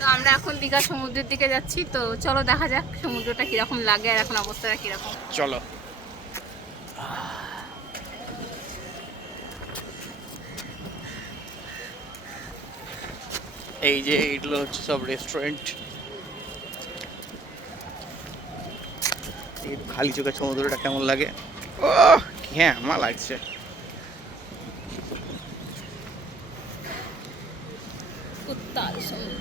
তো আমরা এখন দীঘা সমুদ্রের দিকে যাচ্ছি, তো চলো দেখা যাক সমুদ্রটা কিরকম লাগে আর এখন অবস্থাটা কিরকম। চলো। এই যে এইগুলো হচ্ছে সব রেস্টুরেন্ট। এই খালি চোখে সমুদ্রটা কেমন লাগে, ও হ্যাঁ আমার লাগছে। উত্তাল সমুদ্র।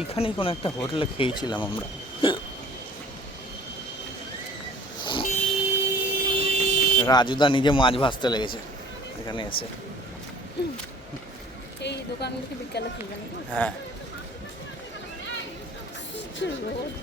এইখানেই কোনো একটা হোটেলে খেয়েছিলাম আমরা। রাজুদা নিজে মাছ ভাজতে লেগেছে এখানে এসে। এই দোকানগুলোকে বিকালে খুলবে নাকি? হ্যাঁ রোদ।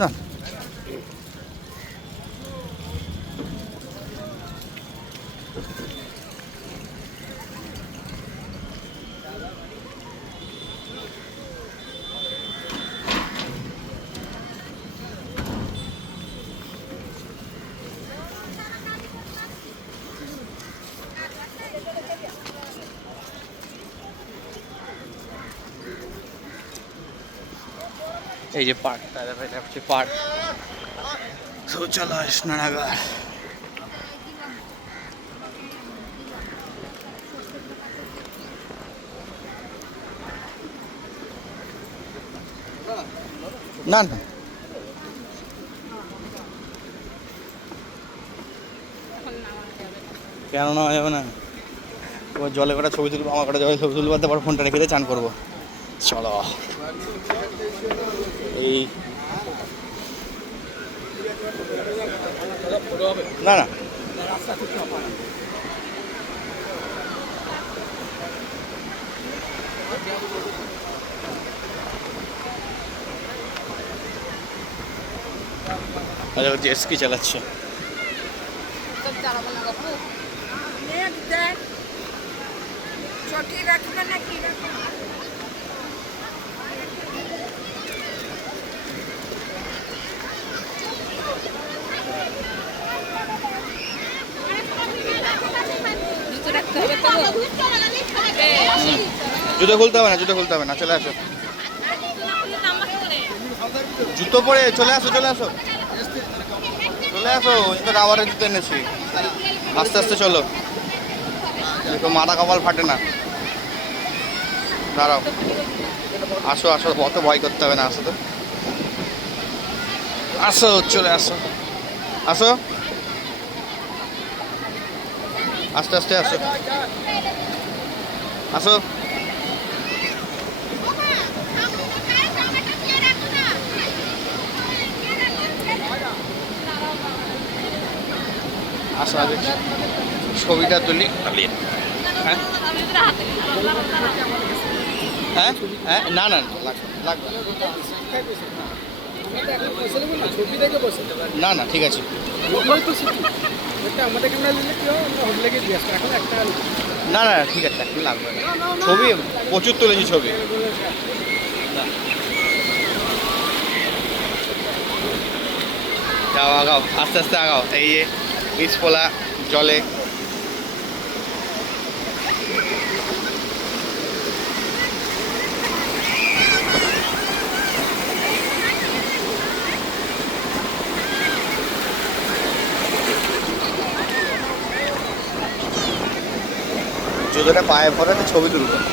না এই যে পার্কটা, এটা হচ্ছে পার্ক শৌচালয় স্নানাগার। না না কেন নেওয়া যাবে না, তোমার জলে কটা ছবি তুলবো, আমার কটা জলে ছবি তুলবো, তারপর ফোনটা রেখে দিয়ে চান করবো। চলো। এই না না আচ্ছা জেট স্কি চালাচ্ছে। সব চালাবো না বাপু। চটি রাখবে না কি রাখবে? জুতো রাখতে হবে তো। জুতো খুলতে হবে না, জুতো খুলতে হবে না, চলে আসো। জুতো পরে চলে আসো, চলে আসো, চলে আসো। এই তো রাবারের জুতো এনেছি, আস্তে আস্তে চলো, দেখো মাথা কপাল ফাটে না। দাঁড়াও, আসো আসো, অত ভয় করতে হবে না, আসো তো, আসো, চলে আসো, আসো, আস্তে আস্তে আসো, আসো। আসো আগে ছবিটা তুলি। হ্যাঁ হ্যাঁ হ্যাঁ, না না লাগবে না, না ঠিক আছে। না না ঠিক আছে, এখন লাগবে না। ছবি প্রচুর তুলেছি ছবি। যাও আগাও, আস্তে আস্তে আগাও। এই যে বীজপোলা জলে, জুতোটা পায়ে পরে ছবি তুলবো।